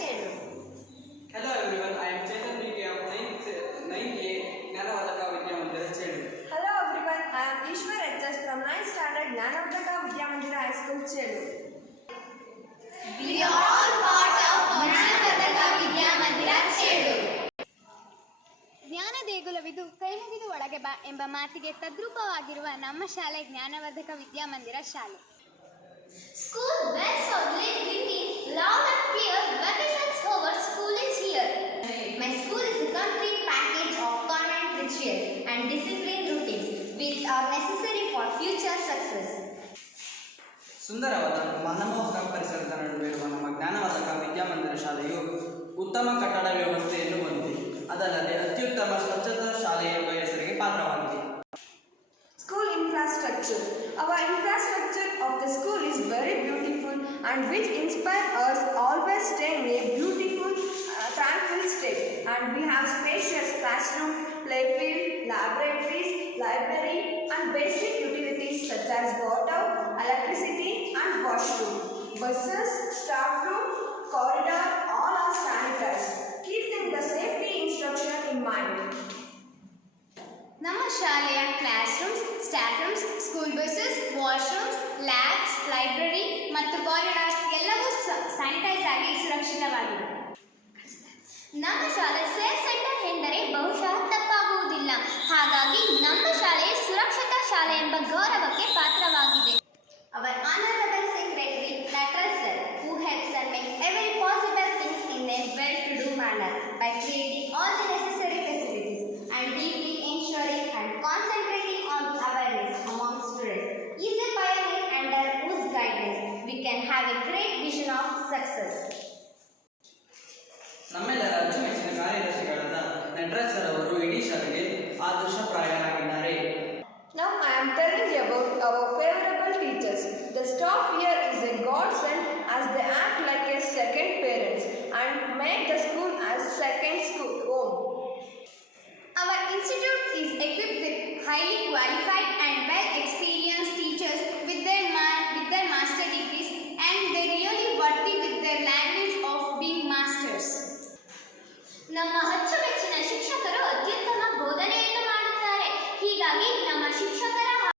ಚೇಳು. Hello everyone, I am Chetan BK of 9th A Gnanavadaka Vidyamandir Chedu. Hello everyone, I am Ishwar HS from 9th standard Gnanavadaka Vidyamandira High School, Chedu. We are all part of ಜ್ಞಾನವರ್ಧಕ ವಿದ್ಯಾಮಂದಿರ ಚೇಳು. ಜ್ಞಾನ ದೇಗುಲವಿದು ಕೈಮುಗಿದು ಒಳಗೆ ಬಾ ಎಂಬ ಮಾತಿಗೆ ತದ್ರೂಪವಾಗಿರುವ ನಮ್ಮ ಶಾಲೆ ಜ್ಞಾನವರ್ಧಕ ವಿದ್ಯಾಮಂದಿರ ಶಾಲೆ. School bells are ringing loud and clear. Vacations over. School is here. My school is a complete package of convent rituals and disciplined routines which are necessary for future success. ಸುಂದರವಾದ ಮನಮೋಹಕ ಪರಿಸರದ ನಡುವೆ ಇರುವ ನಮ್ಮ ಜ್ಞಾನವರ್ಧಕ ವಿದ್ಯಾಮಂದಿರ ಶಾಲೆಯು ಉತ್ತಮ ಕಟ್ಟಡ ವ್ಯವಸ್ಥೆಯನ್ನು ಹೊಂದಿದೆ. ಅದಲ್ಲದೆ ಅತ್ಯುತ್ತಮ ಸ್ವಚ್ಛತಾ ಶಾಲೆ ಎಂಬ ಹೆಸರಿಗೆ ಪಾತ್ರವಾಗಿದೆ. School infrastructure. Our infrastructure of the school is very beautiful and which inspire us always stay in a beautiful, tranquil state. And we have spacious classroom, playfield, laboratories, library and basic utilities such as water, electricity and washroom. Buses, staff room, corridor, all are sanitized. Keeping the safety instruction in mind. ನಮ್ಮ ಶಾಲೆಯ class rooms, staff rooms, school buses, washrooms, labs, library ಮತ್ತು corridors ಎಲ್ಲವೂ sanitize ಆಗಿ ಸುರಕ್ಷಿತವಾಗಿದೆ. ನಮ್ಮ ಶಾಲೆ safe centre ಎಂದರೆ ಬಹುಶಃ ತಪ್ಪಾಗುವುದಿಲ್ಲ. ಹಾಗಾಗಿ ನಮ್ಮ ಶಾಲೆ ಸುರಕ್ಷಿತ ಶಾಲೆ ಎಂಬ ಗೌರವಕ್ಕೆ ಪಾತ್ರವಾಗಿದೆ. Our honorable secretary Natraj sir, who helps and makes every positive things in a well-to-do manner by creating all the necessary facilities and deeply ensuring and concentrating on awareness among students, is a pioneer under whose guidance we can have a great vision of success. ನಮ್ಮೆಲ್ಲರ ಅಚ್ಚುಮೆಚ್ಚಿನ ಕಾರ್ಯದರ್ಶಿಗಳಾದ Nataraj sir ಅವರು ಇಡೀ ಶಾಲೆಗೆ ಆದರ್ಶಪ್ರಾಯರಾಗಿದ್ದಾರೆ. Now I am telling you about our favorable teachers. The staff here